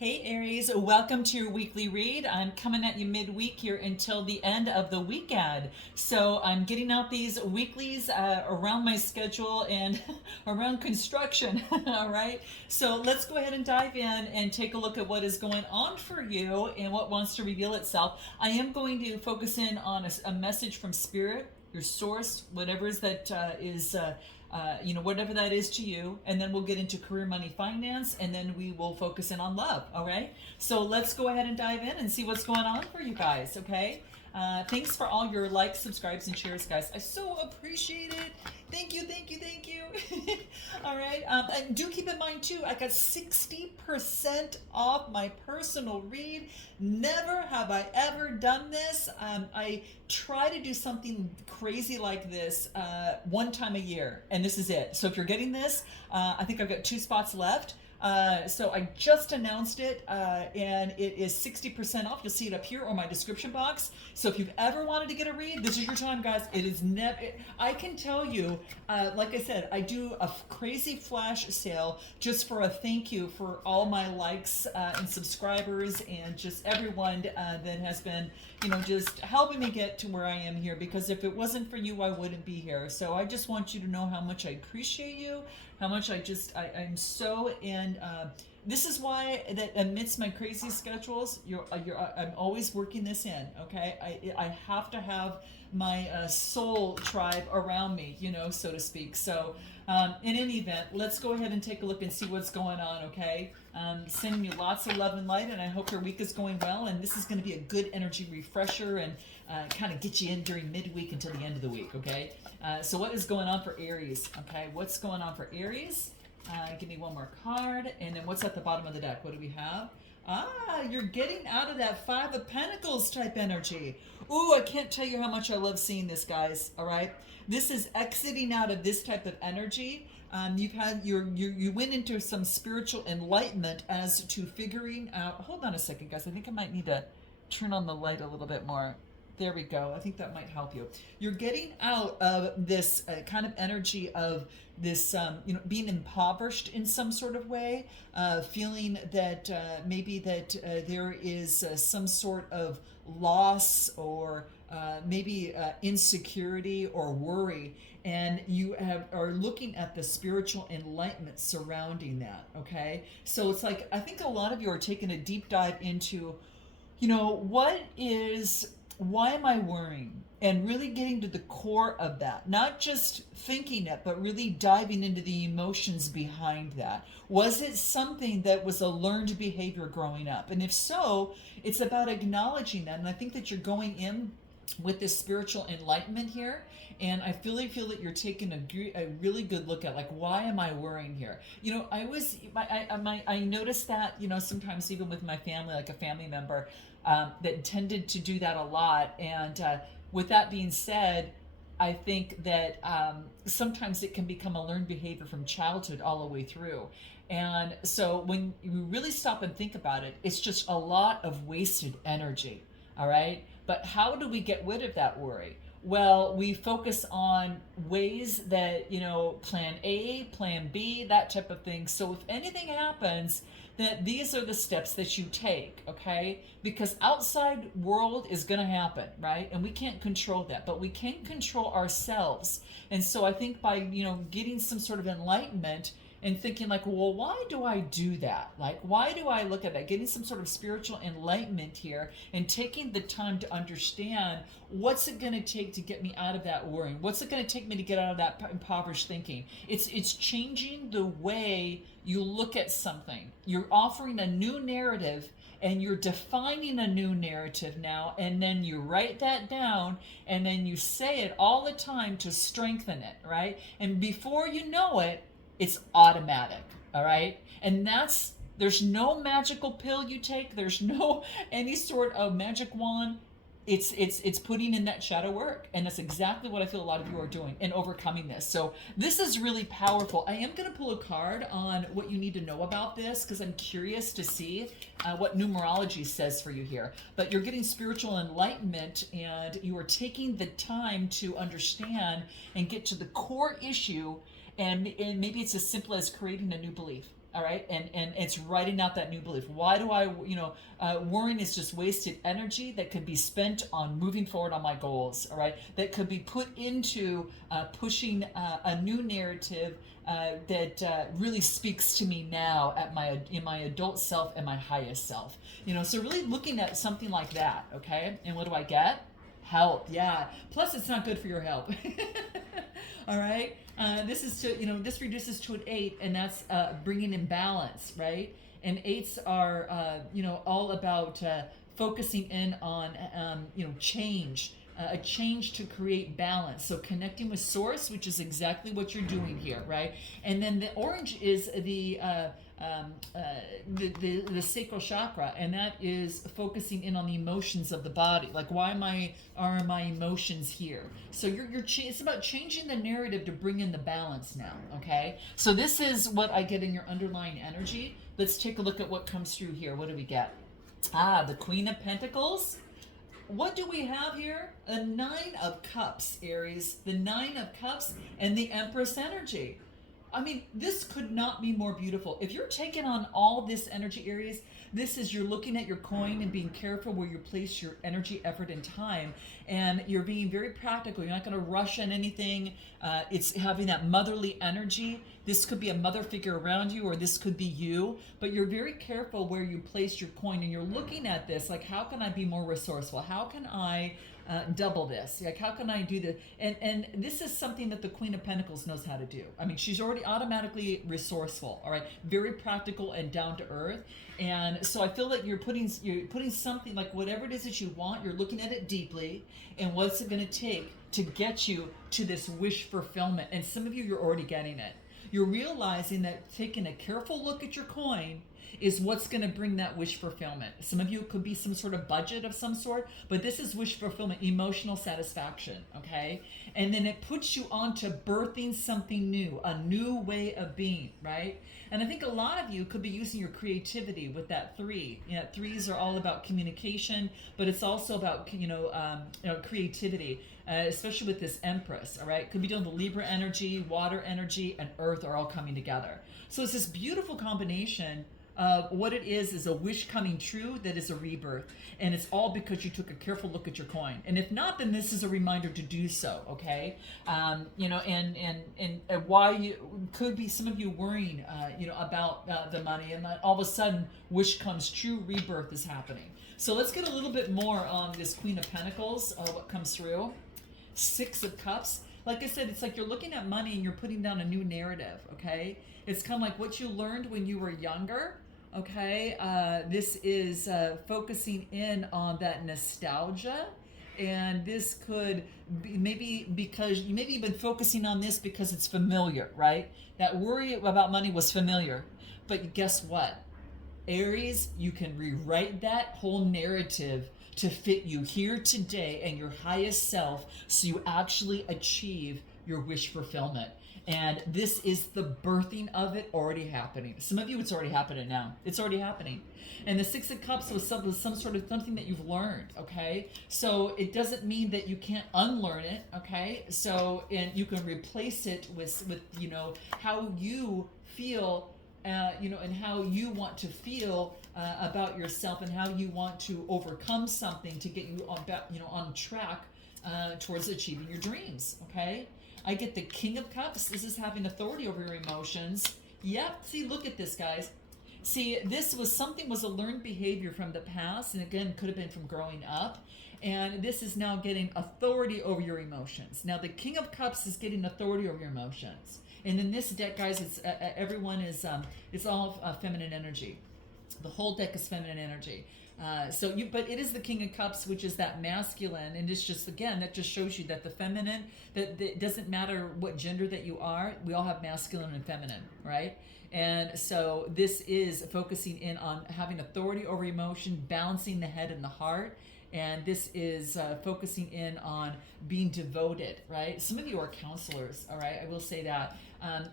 Hey Aries, welcome to your weekly read. I'm coming at you midweek here until the end of the weekend. So I'm getting out these weeklies around my schedule and around construction. All right. So let's go ahead and dive in and take a look at what is going on for you and what wants to reveal itself. I am going to focus in on a message from Spirit, your source, whatever is that whatever that is to you, and then we'll get into career, money, finance, and then we will focus in on love. All right. So let's go ahead and dive in and see what's going on for you guys. Okay. Thanks for all your likes, subscribes, and shares, guys. I so appreciate it. Thank you, thank you, thank you. All right. And do keep in mind, too, I got 60% off my personal read. Never have I ever done this. I try to do something crazy like this one time a year, and this is it. So if you're getting this, I think I've got 2 spots left. So I just announced it, and it is 60% off. You'll see it up here or my description box. So if you've ever wanted to get a read, this is your time, guys. It is never. I can tell you, like I said, I do a crazy flash sale just for a thank you for all my likes and subscribers and just everyone that has been, just helping me get to where I am here. Because if it wasn't for you, I wouldn't be here. So I just want you to know how much I appreciate you, how much I'm so in. This is why that amidst my crazy schedules, I'm always working this in. Okay, I have to have my soul tribe around me, so to speak. So in any event, let's go ahead and take a look and see what's going on. Okay, sending you lots of love and light, and I hope your week is going well. And this is going to be a good energy refresher and kind of get you in during midweek until the end of the week. Okay, so what is going on for Aries? Okay, what's going on for Aries? Give me one more card. And then what's at the bottom of the deck? What do we have? You're getting out of that 5 of Pentacles type energy. Ooh, I can't tell you how much I love seeing this, guys. All right. This is exiting out of this type of energy. You went into some spiritual enlightenment as to figuring out. Hold on a second, guys. I think I might need to turn on the light a little bit more. There we go. I think that might help you. You're getting out of this kind of energy of this, being impoverished in some sort of way, feeling that maybe that there is some sort of loss or maybe insecurity or worry, and you are looking at the spiritual enlightenment surrounding that. Okay, so it's like I think a lot of you are taking a deep dive into, why am I worrying? And really getting to the core of that. Not just thinking it, but really diving into the emotions behind that. Was it something that was a learned behavior growing up? And if so, it's about acknowledging that. And I think that you're going in with this spiritual enlightenment here. And I really feel that you're taking a really good look at, like, why am I worrying here? I noticed that, sometimes even with my family, like a family member, that tended to do that a lot. And with that being said, I think that sometimes it can become a learned behavior from childhood all the way through. And so when you really stop and think about it, it's just a lot of wasted energy. All right. But how do we get rid of that worry? Well, we focus on ways that, plan A, plan B, that type of thing. So if anything happens, that these are the steps that you take, okay? Because outside world is going to happen, right? And we can't control that, but we can control ourselves. And so I think by, getting some sort of enlightenment and thinking like, well, why do I do that? Like, why do I look at that? Getting some sort of spiritual enlightenment here and taking the time to understand what's it going to take to get me out of that worrying? What's it going to take me to get out of that impoverished thinking? It's changing the way you look at something. You're offering a new narrative and you're defining a new narrative now, and then you write that down and then you say it all the time to strengthen it, right? And before you know it, it's automatic, all right? And there's no magical pill you take. There's no any sort of magic wand. It's putting in that shadow work. And that's exactly what I feel a lot of you are doing in overcoming this. So this is really powerful. I am going to pull a card on what you need to know about this because I'm curious to see what numerology says for you here. But you're getting spiritual enlightenment and you are taking the time to understand and get to the core issue. And maybe it's as simple as creating a new belief. All right, and it's writing out that new belief. Why do I, worrying is just wasted energy that could be spent on moving forward on my goals. All right, that could be put into pushing a new narrative that really speaks to me now at in my adult self and my highest self. So really looking at something like that. Okay, and what do I get? Health. Yeah. Plus, it's not good for your health. All right. This is to this reduces to an 8, and that's bringing in balance, right? And 8s are all about focusing in on change. A change to create balance. So connecting with source, which is exactly what you're doing here, right? And then the orange is the sacral chakra, and that is focusing in on the emotions of the body. Like, why are my emotions here? So it's about changing the narrative to bring in the balance now. Okay. So this is what I get in your underlying energy. Let's take a look at what comes through here. What do we get? The Queen of Pentacles. What do we have here? A 9 of Cups, Aries. The 9 of Cups and the Empress energy. I mean, this could not be more beautiful. If you're taking on all this energy, Aries, this is you're looking at your coin and being careful where you place your energy, effort, and time. And you're being very practical. You're not going to rush on anything. It's having that motherly energy. This could be a mother figure around you, or this could be you. But you're very careful where you place your coin. And you're looking at this like, how can I be more resourceful? How can I double this? Like, how can I do this? And this is something that the Queen of Pentacles knows how to do. I mean, she's already automatically resourceful, all right? Very practical and down to earth. And so I feel like you're putting something, like whatever it is that you want, you're looking at it deeply, and what's it going to take to get you to this wish fulfillment. And some of you, you're already getting it. You're realizing that taking a careful look at your coin is what's going to bring that wish fulfillment. Some of you, it could be some sort of budget of some sort, but this is wish fulfillment, emotional satisfaction, okay? And then it puts you on to birthing something new, a new way of being, right? And I think a lot of you could be using your creativity with that 3. Threes are all about communication, but it's also about creativity, especially with this Empress. All right, could be doing the Libra energy, water energy, and Earth are all coming together. So it's this beautiful combination. What it is a wish coming true that is a rebirth, and it's all because you took a careful look at your coin. And if not, then this is a reminder to do so. Okay, and why you could be some of you worrying, about the money, and then all of a sudden wish comes true, rebirth is happening. So let's get a little bit more on this Queen of Pentacles. What comes through? 6 of Cups. Like I said, it's like you're looking at money and you're putting down a new narrative. Okay, it's kind of like what you learned when you were younger. Okay, this is focusing in on that nostalgia, and this could be maybe because you maybe been focusing on this because it's familiar, right? That worry about money was familiar, but guess what? Aries, you can rewrite that whole narrative to fit you here today and your highest self, so you actually achieve your wish fulfillment. And this is the birthing of it already happening. Some of you, it's already happening now. It's already happening. And the 6 of Cups was some sort of something that you've learned, okay? So it doesn't mean that you can't unlearn it, okay? So, and you can replace it with how you feel, and how you want to feel about yourself, and how you want to overcome something to get you on track towards achieving your dreams, okay? I get the King of Cups. This is having authority over your emotions. Yep. See, look at this, guys. See, this was a learned behavior from the past, and again, could have been from growing up. And this is now getting authority over your emotions. Now, the King of Cups is getting authority over your emotions. And in this deck, guys, it's everyone is it's all feminine energy. The whole deck is feminine energy. But it is the King of Cups, which is that masculine, and it's just, again, that just shows you that the feminine, that it doesn't matter what gender that you are, we all have masculine and feminine, right? And so this is focusing in on having authority over emotion, balancing the head and the heart, and this is focusing in on being devoted, right? Some of you are counselors, all right? I will say that.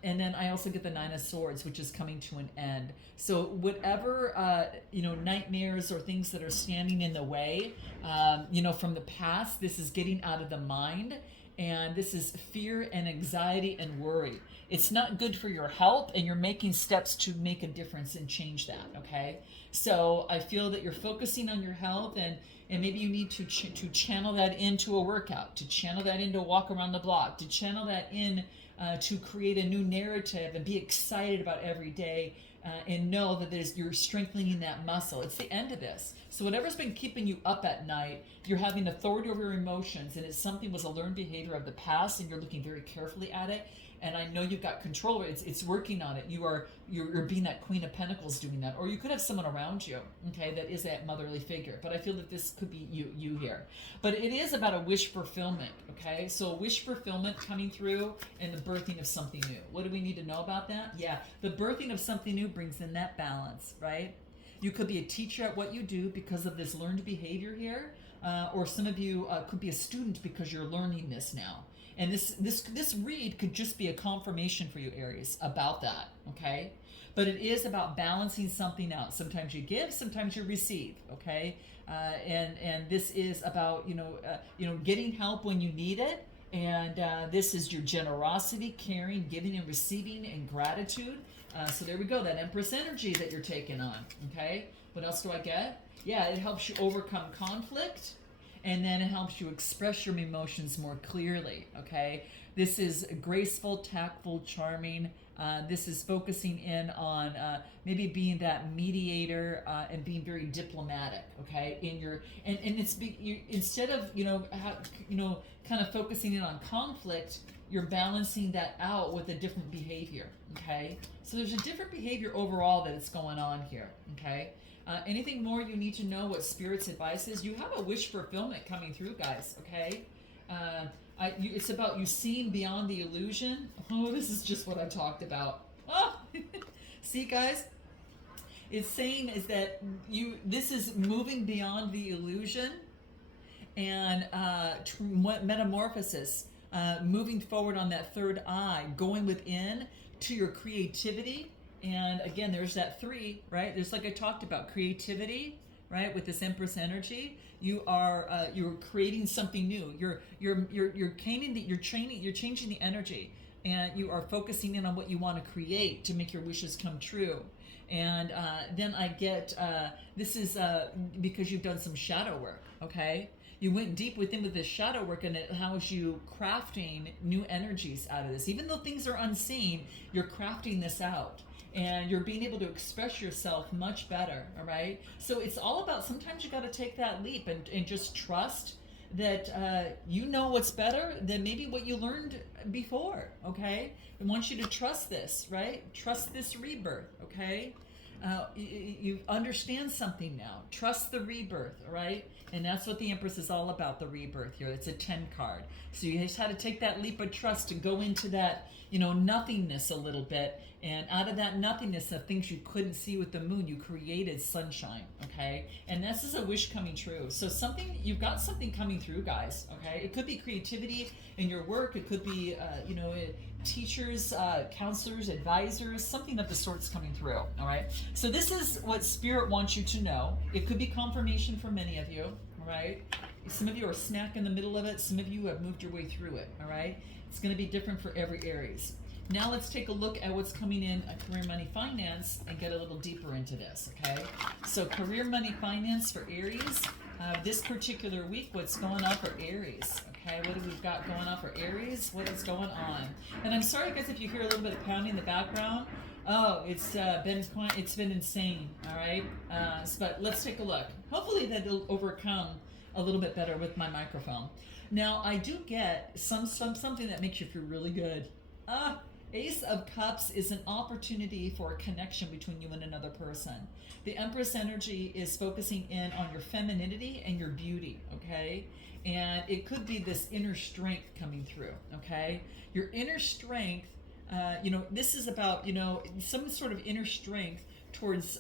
And then I also get the 9 of Swords, which is coming to an end. So whatever, nightmares or things that are standing in the way, from the past, this is getting out of the mind. And this is fear and anxiety and worry. It's not good for your health, and you're making steps to make a difference and change that, okay? So I feel that you're focusing on your health, and maybe you need to channel that into a workout, to channel that into a walk around the block, to channel that in to create a new narrative and be excited about every day, and know that you're strengthening that muscle. It's the end of this. So whatever's been keeping you up at night, you're having authority over your emotions, and it's something was a learned behavior of the past, and you're looking very carefully at it. And I know you've got control over it. It's working on it. You're being that Queen of Pentacles doing that, or you could have someone around you, okay, that is that motherly figure. But I feel that this could be you here. But it is about a wish fulfillment, okay? So a wish fulfillment coming through and the birthing of something new. What do we need to know about that? Yeah, the birthing of something new brings in that balance, right? You could be a teacher at what you do because of this learned behavior here, or some of you could be a student because you're learning this now. And this read could just be a confirmation for you, Aries, about that, okay? But it is about balancing something out. Sometimes you give, sometimes you receive, okay? And this is about getting help when you need it. And this is your generosity, caring, giving, and receiving, and gratitude. So there we go, that Empress energy that you're taking on, okay? What else do I get? Yeah, it helps you overcome conflict. And then it helps you express your emotions more clearly, okay? This is graceful, tactful, charming. This is focusing in on maybe being that mediator and being very diplomatic, okay? Instead of kind of focusing in on conflict, you're balancing that out with a different behavior, okay? So there's a different behavior overall that is going on here, okay? Anything more you need to know what Spirit's advice is? You have a wish fulfillment coming through, guys, okay? It's about you seeing beyond the illusion. Oh, this is just what I talked about. Oh, see, guys? It's saying is that this is moving beyond the illusion and metamorphosis, moving forward on that third eye, going within to your creativity. And again, there's that 3, right? There's, like I talked about, creativity, right? With this Empress energy, you're creating something new. You're changing the energy, and you are focusing in on what you want to create to make your wishes come true. And then I get this is because you've done some shadow work, okay? You went deep within with this shadow work, and it allows you crafting new energies out of this. Even though things are unseen, you're crafting this out. And you're being able to express yourself much better, all right? So it's all about, sometimes you got to take that leap and just trust that you know what's better than maybe what you learned before, okay? I want you to trust this, right? Trust this rebirth, okay? You understand something now. Trust the rebirth, all right? And that's what the Empress is all about, the rebirth here. It's a 10 card. So you just had to take that leap of trust to go into that, nothingness a little bit. And out of that nothingness of things you couldn't see with the moon, you created sunshine, okay? And this is a wish coming true. So you've got something coming through, guys, okay? It could be creativity in your work. It could be, teachers, counselors, advisors, something of the sorts coming through, all right? So this is what Spirit wants you to know. It could be confirmation for many of you, all right? Some of you are smack in the middle of it. Some of you have moved your way through it, all right? It's going to be different for every Aries. Now let's take a look at what's coming in career, money, finance, and get a little deeper into this, okay? So career, money, finance for Aries. This particular week, what's going on for Aries? Okay, what have we got going on for Aries? What is going on? And I'm sorry, guys, if you hear a little bit of pounding in the background. Oh, it's been insane, all right? But let's take a look. Hopefully that'll overcome a little bit better with my microphone. Now, I do get something that makes you feel really good. Ace of Cups is an opportunity for a connection between you and another person. The Empress energy is focusing in on your femininity and your beauty, okay? And it could be this inner strength coming through, okay? Your inner strength, this is about, some sort of inner strength towards,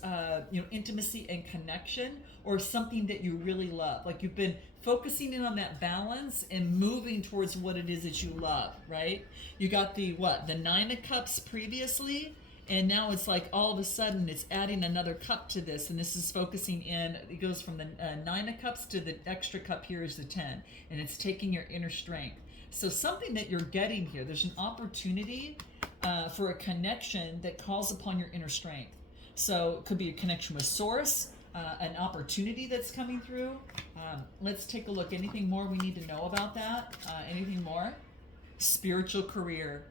intimacy and connection, or something that you really love. Like you've been focusing in on that balance and moving towards what it is that you love, right? You got the 9 of Cups previously, and now it's like all of a sudden it's adding another cup to this, and this is focusing in, it goes from the 9 of Cups to the extra cup here is the 10, and it's taking your inner strength. So something that you're getting here, there's an opportunity for a connection that calls upon your inner strength. So it could be a connection with source, an opportunity that's coming through. Let's take a look. Anything more we need to know about that? Anything more? Spiritual career.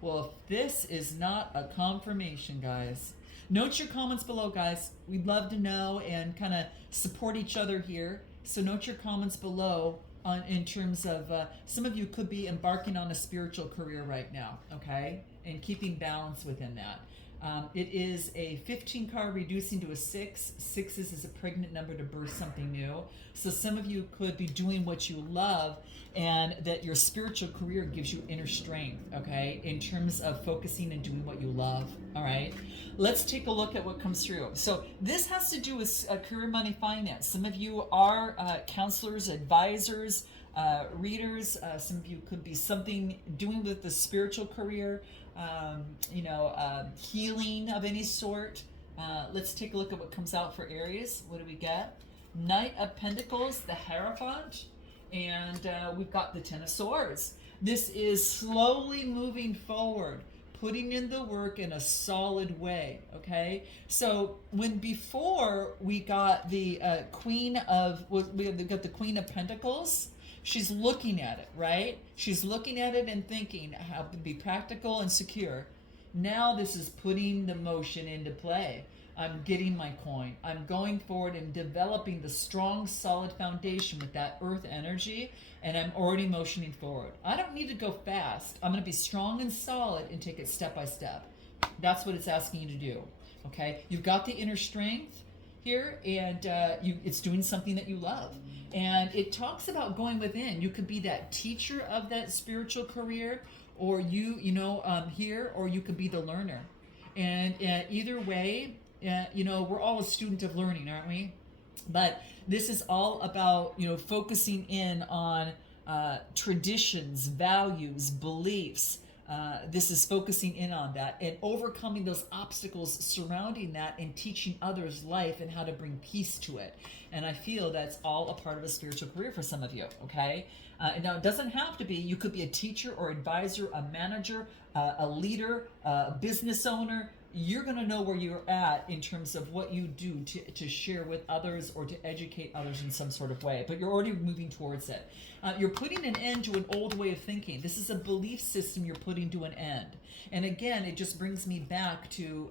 Well, if this is not a confirmation, guys, note your comments below, guys. We'd love to know and kind of support each other here. So note your comments below in terms of some of you could be embarking on a spiritual career right now, okay? And keeping balance within that. It is a 15 card reducing to a 6. 6 is a pregnant number to birth something new. So some of you could be doing what you love, and that your spiritual career gives you inner strength, okay, in terms of focusing and doing what you love, all right? Let's take a look at what comes through. So this has to do with career, money, finance. Some of you are counselors, advisors, readers. Some of you could be something doing with the spiritual career, healing of any sort. Let's take a look at what comes out for Aries. What do we get? Knight of Pentacles, the Hierophant, and we've got the Ten of Swords. This is slowly moving forward, putting in the work in a solid way, okay? So when before we got the we got the Queen of Pentacles, she's looking at it, right? She's looking at it and thinking how to be practical and secure. Now this is putting the motion into play. I'm getting my coin. I'm going forward and developing the strong, solid foundation with that earth energy, and I'm already motioning forward. I don't need to go fast. I'm going to be strong and solid and take it step by step. That's what it's asking you to do, okay? You've got the inner strength here, and it's doing something that you love. And it talks about going within. You could be that teacher of that spiritual career, or here, or you could be the learner. And either way, we're all a student of learning, aren't we? But this is all about, focusing in on traditions, values, beliefs. This is focusing in on that and overcoming those obstacles surrounding that and teaching others life and how to bring peace to it. And I feel that's all a part of a spiritual career for some of you, okay? Now, it doesn't have to be. You could be a teacher or advisor, a manager, a leader, a business owner. You're going to know where you're at in terms of what you do to share with others or to educate others in some sort of way. But you're already moving towards it. You're putting an end to an old way of thinking. This is a belief system you're putting to an end. And again, it just brings me back to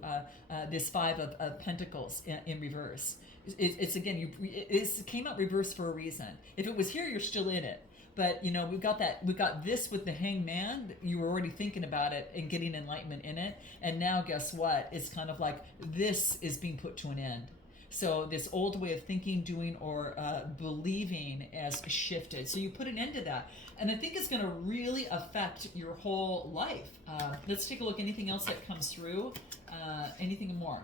this Five of Pentacles in reverse. It came out reverse for a reason. If it was here, you're still in it. But we've got this with the Hangman. You were already thinking about it and getting enlightenment in it. And now guess what? It's kind of like this is being put to an end. So this old way of thinking, doing, or believing has shifted. So you put an end to that. And I think it's going to really affect your whole life. Let's take a look. Anything else that comes through? Anything more?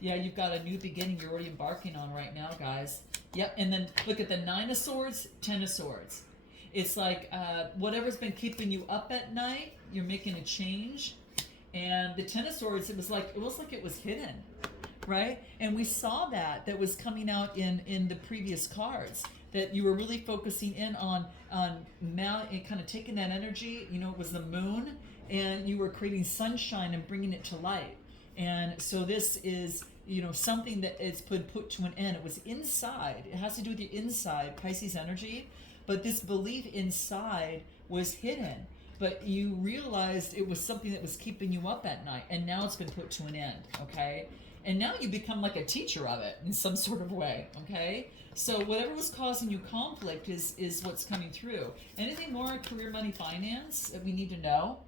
Yeah, you've got a new beginning you're already embarking on right now, guys. Yep, and then look at the Nine of Swords, Ten of Swords. It's like whatever's been keeping you up at night, you're making a change. And the Ten of Swords, it was like it was hidden, right? And we saw that was coming out in the previous cards, that you were really focusing in on now and kind of taking that energy. It was the moon, and you were creating sunshine and bringing it to light. And so this is something that it's put to an end. It was inside. It has to do with the inside, Pisces energy. But this belief inside was hidden. But you realized it was something that was keeping you up at night. And now it's been put to an end, okay? And now you become like a teacher of it in some sort of way, okay? So whatever was causing you conflict is what's coming through. Anything more career, money, finance that we need to know?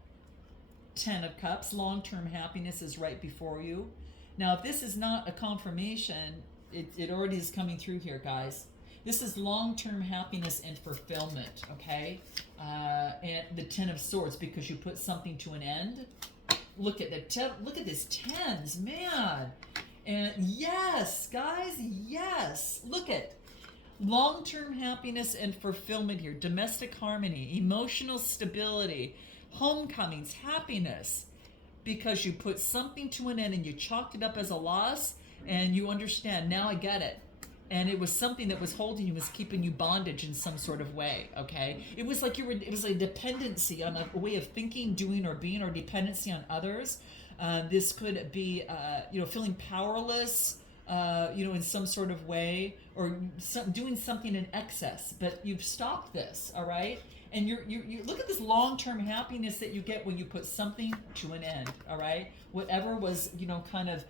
Ten of Cups, long-term happiness is right before you. Now, if this is not a confirmation, it already is coming through here, guys. This is long-term happiness and fulfillment, okay? And the Ten of Swords, because you put something to an end. Look at look at this tens, man. And yes, guys, yes. Look at long-term happiness and fulfillment here. Domestic harmony, emotional stability, homecomings, happiness. Because you put something to an end and you chalked it up as a loss, and you understand, now I get it. and it was something that was holding you, was keeping you bondage in some sort of way. Okay, it was like it was a dependency on a way of thinking, doing, or being, or dependency on others. This could be feeling powerless, in some sort of way, or doing something in excess, but you've stopped this. All right, and you look at this long-term happiness that you get when you put something to an end. All right, whatever was kind of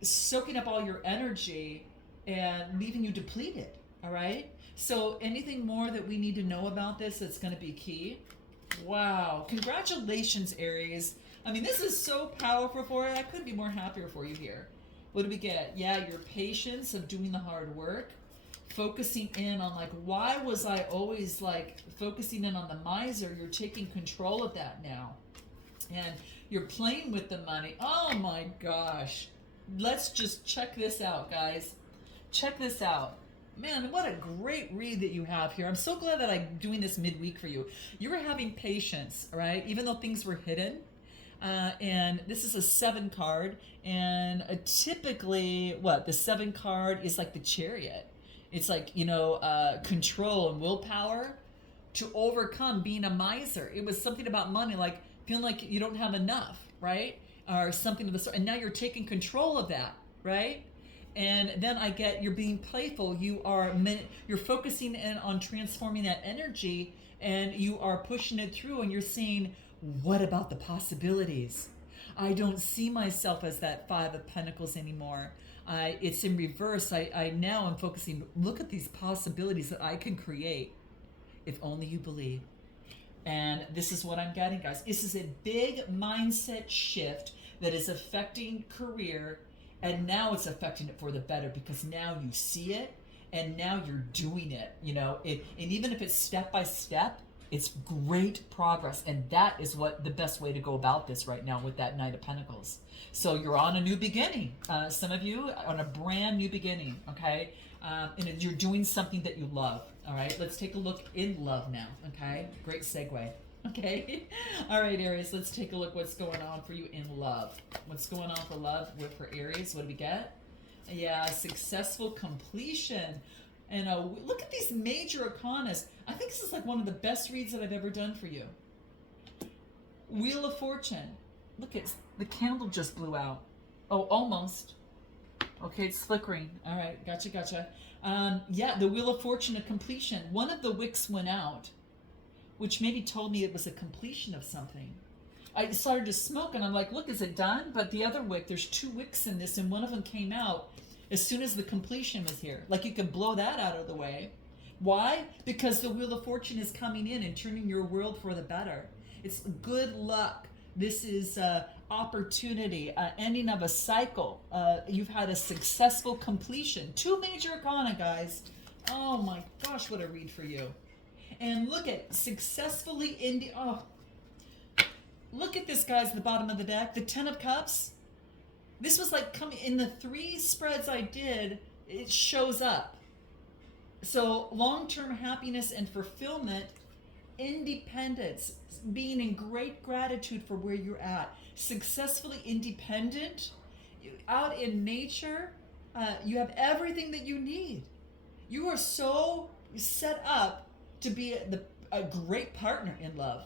soaking up all your energy and leaving you depleted. All right, so anything more that we need to know about this that's going to be key? Wow, congratulations, Aries. I mean, this is so powerful for you. I couldn't be more happier for you here. What do we get? Yeah, your patience of doing the hard work, focusing in on why was I always focusing in on the miser? You're taking control of that now, and you're playing with the money. Oh my gosh, let's just check this out, guys. Check this out. Man, what a great read that you have here. I'm so glad that I'm doing this midweek for you. You were having patience, right? Even though things were hidden. And this is a 7 card. And typically, the 7 card is like the Chariot. It's control and willpower to overcome being a miser. It was something about money, like feeling like you don't have enough, right? Or something of the sort. And now you're taking control of that, right? And then I get you're being playful. You're focusing in on transforming that energy, and you are pushing it through, and you're seeing, what about the possibilities? I don't see myself as that 5 of Pentacles anymore. It's in reverse. I now am focusing, look at these possibilities that I can create if only you believe. And this is what I'm getting, guys. This is a big mindset shift that is affecting career. And now it's affecting it for the better, because now you see it and now you're doing it, and even if it's step by step, it's great progress. And that is what the best way to go about this right now with that Knight of Pentacles. So you're on a new beginning. Some of you on a brand new beginning. Okay. And you're doing something that you love. All right. Let's take a look in love now. Okay. Great segue. Okay. All right, Aries, let's take a look what's going on for you in love. What's going on for love for Aries? What do we get? Yeah, successful completion. And look at these major arcanas. I think this is one of the best reads that I've ever done for you. Wheel of Fortune. Look, the candle just blew out. Oh, almost. Okay, it's flickering. All right, gotcha. Yeah, the Wheel of Fortune, a completion. One of the wicks went out, which maybe told me it was a completion of something. I started to smoke, and I'm like, look, is it done? But the other wick, there's 2 wicks in this, and one of them came out as soon as the completion was here. You can blow that out of the way. Why? Because the Wheel of Fortune is coming in and turning your world for the better. It's good luck. This is opportunity, ending of a cycle. You've had a successful completion. 2 major arcana, guys. Oh my gosh, what a read for you. And look at successfully look at this, guys, at the bottom of the deck. The 10 of Cups. This was coming in the 3 spreads I did. It shows up. So long-term happiness and fulfillment, independence, being in great gratitude for where you're at, successfully independent, out in nature. You have everything that you need. You are so set up to be a great partner in love.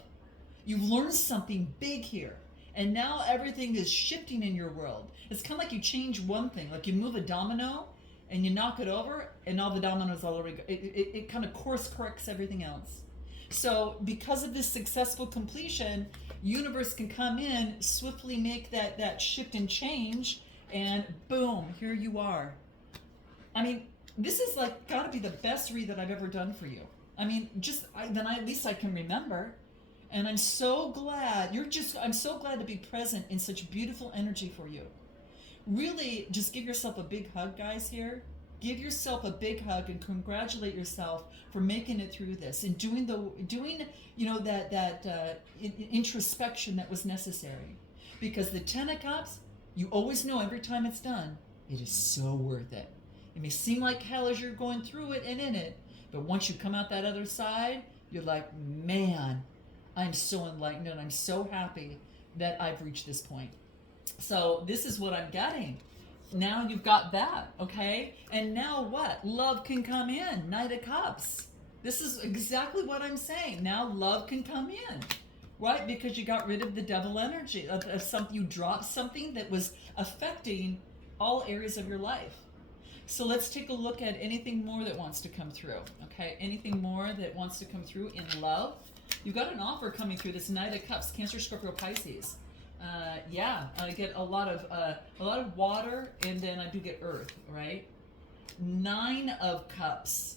You've learned something big here, and now everything is shifting in your world. It's kind of like you change one thing, like you move a domino and you knock it over, and all the dominoes all over. It kind of course corrects everything else. So because of this successful completion, universe can come in, swiftly make that shift and change, and boom, here you are. I mean, this is got to be the best read that I've ever done for you. I mean, at least I can remember. And I'm so glad I'm so glad to be present in such beautiful energy for you. Really, just give yourself a big hug, guys, here. Give yourself a big hug and congratulate yourself for making it through this and doing that introspection that was necessary. Because the 10 of Cups, you always know every time it's done, it is so worth it. It may seem like hell as you're going through it and in it, but once you come out that other side, you're like, man, I'm so enlightened and I'm so happy that I've reached this point. So this is what I'm getting. Now you've got that, okay? And now what? Love can come in. Knight of Cups. This is exactly what I'm saying. Now love can come in, right? Because you got rid of the devil energy of something. You dropped something that was affecting all areas of your life. So let's take a look at anything more that wants to come through, okay? Anything more that wants to come through in love. You've got an offer coming through, this Knight of Cups, Cancer, Scorpio, Pisces. Yeah, I get a lot of water, and then I do get earth, right? 9 of Cups.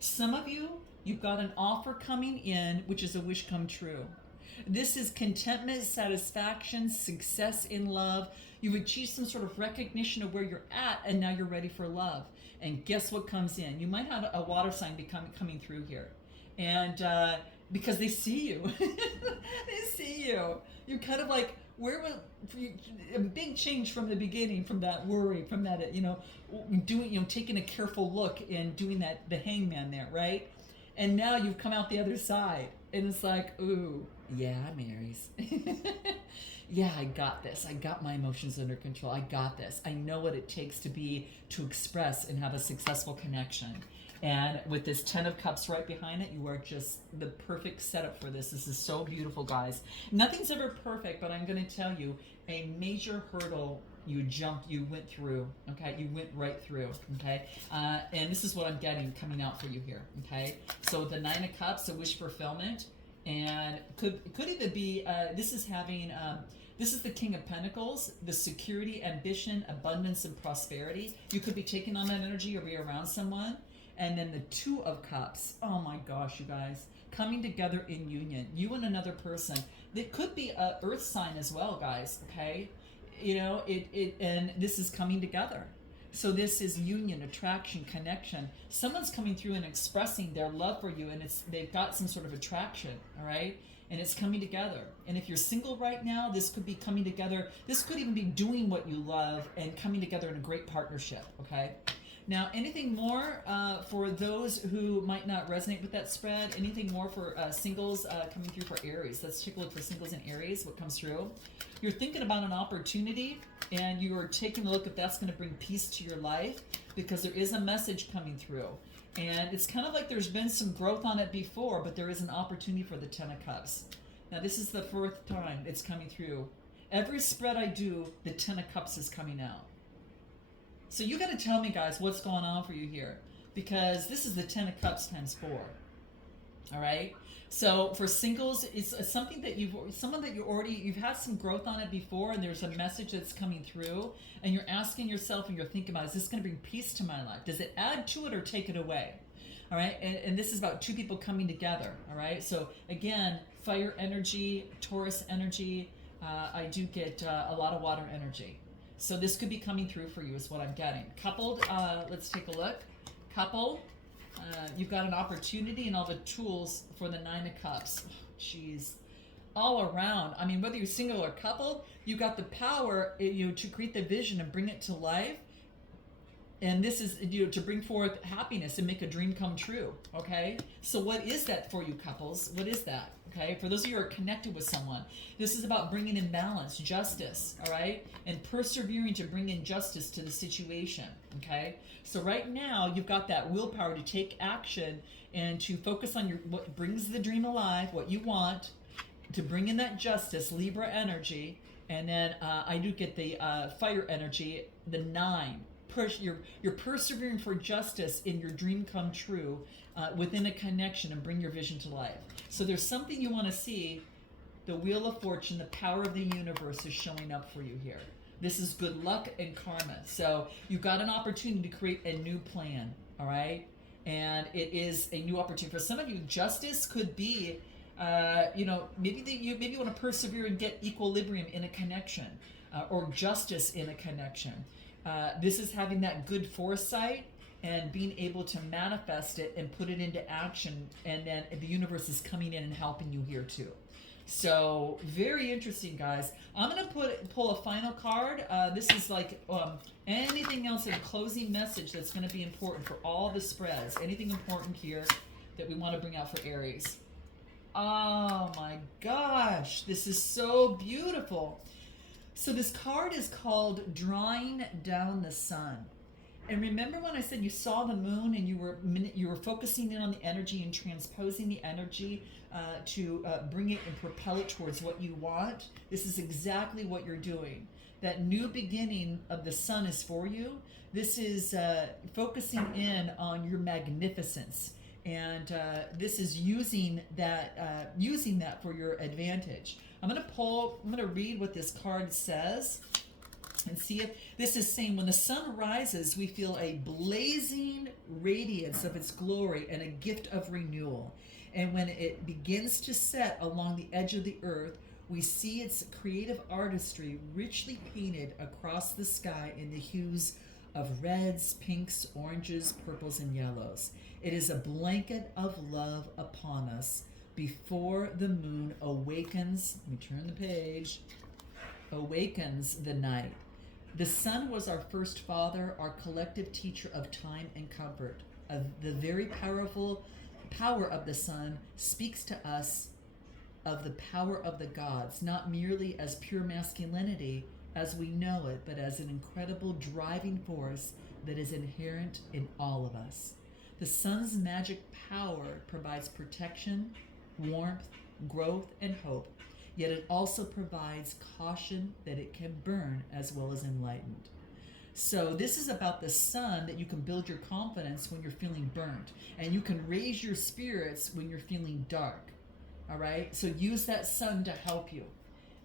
Some of you, you've got an offer coming in, which is a wish come true. This is contentment, satisfaction, success in love. You've achieved some sort of recognition of where you're at, and now you're ready for love. And guess what comes in? You might have a water sign coming through here. And because they see you. They see you. You're kind of like, where was a big change from the beginning, from that worry, from that, taking a careful look and doing that, the hangman there, right? And now you've come out the other side, and it's like, ooh, yeah, I'm Aries. Yeah, I got this. I got my emotions under control. I got this. I know what it takes to express and have a successful connection. And with this 10 of Cups right behind it, you are just the perfect setup for this. This is so beautiful, guys. Nothing's ever perfect, but I'm going to tell you, a major hurdle you went through, okay? You went right through, okay? And this is what I'm getting coming out for you here, okay? So the 9 of Cups, a wish fulfillment, and could even be, this is the King of Pentacles, the security, ambition, abundance, and prosperity. You could be taking on that energy or be around someone. And then the 2 of Cups. Oh my gosh, you guys. Coming together in union. You and another person. It could be an earth sign as well, guys. Okay? And this is coming together. So this is union, attraction, connection. Someone's coming through and expressing their love for you, and they've got some sort of attraction, all right? And it's coming together. And if you're single right now, this could be coming together. This could even be doing what you love and coming together in a great partnership, okay? Now, anything more for those who might not resonate with that spread? Anything more for singles coming through for Aries? Let's take a look for singles in Aries, what comes through. You're thinking about an opportunity, and you are taking a look if that's going to bring peace to your life, because there is a message coming through. And it's kind of like there's been some growth on it before, but there is an opportunity for the 10 of Cups. Now, this is the 4th time it's coming through. Every spread I do, the 10 of Cups is coming out. So you got to tell me, guys, what's going on for you here, because this is the 10 of Cups times 4. All right. So for singles, it's something that you've had some growth on it before, and there's a message that's coming through, and you're asking yourself and you're thinking about, is this going to bring peace to my life? Does it add to it or take it away? All right. And this is about 2 people coming together. All right. So again, fire energy, Taurus energy. I do get a lot of water energy. So this could be coming through for you is what I'm getting. Coupled, let's take a look. Couple, you've got an opportunity and all the tools for the 9 of Cups. Jeez. All around. I mean, whether you're single or coupled, you've got the power to create the vision and bring it to life. And this is to bring forth happiness and make a dream come true. Okay? So what is that for you couples? What is that? Okay, for those of you who are connected with someone, this is about bringing in balance, justice, all right, and persevering to bring in justice to the situation. Okay, so right now you've got that willpower to take action and to focus on what brings the dream alive, what you want, to bring in that justice, Libra energy, and then I do get the fire energy, the 9. You're persevering for justice in your dream come true within a connection and bring your vision to life. So there's something you want to see. The Wheel of Fortune, the power of the universe is showing up for you here. This is good luck and karma. So you've got an opportunity to create a new plan, all right? And it is a new opportunity. For some of you, justice could be, maybe you want to persevere and get equilibrium in a connection or justice in a connection. This is having that good foresight and being able to manifest it and put it into action, and then the universe is coming in and helping you here too. So very interesting, guys. I'm going to pull a final card. This is like anything else, a closing message that's going to be important for all the spreads. Anything important here that we want to bring out for Aries. Oh my gosh, this is so beautiful. So this card is called Drawing Down the Sun. And remember when I said you saw the moon and you were focusing in on the energy and transposing the energy to bring it and propel it towards what you want? This is exactly what you're doing. That new beginning of the sun is for you. This is focusing in on your magnificence, and this is using that for your advantage. I'm going to read what this card says and see if this is saying when the sun rises, we feel a blazing radiance of its glory and a gift of renewal. And when it begins to set along the edge of the earth, we see its creative artistry richly painted across the sky in the hues of reds, pinks, oranges, purples, and yellows. It is a blanket of love upon us before the moon awakens. Let me turn the page. Awakens the night. The sun was our first father, our collective teacher of time and comfort. The very powerful power of the sun speaks to us of the power of the gods, not merely as pure masculinity as we know it, but as an incredible driving force that is inherent in all of us. The sun's magic power provides protection, warmth, growth, and hope, yet it also provides caution that it can burn as well as enlightened. So this is about the sun, that you can build your confidence when you're feeling burnt, and you can raise your spirits when you're feeling dark. All right? So use that sun to help you.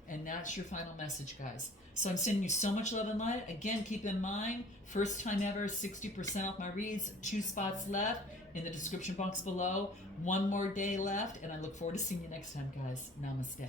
And that's your final message, guys. So I'm sending you so much love and light. Again, keep in mind, first time ever, 60% off my reads, 2 spots left in the description box below. 1 more day left, and I look forward to seeing you next time, guys. Namaste.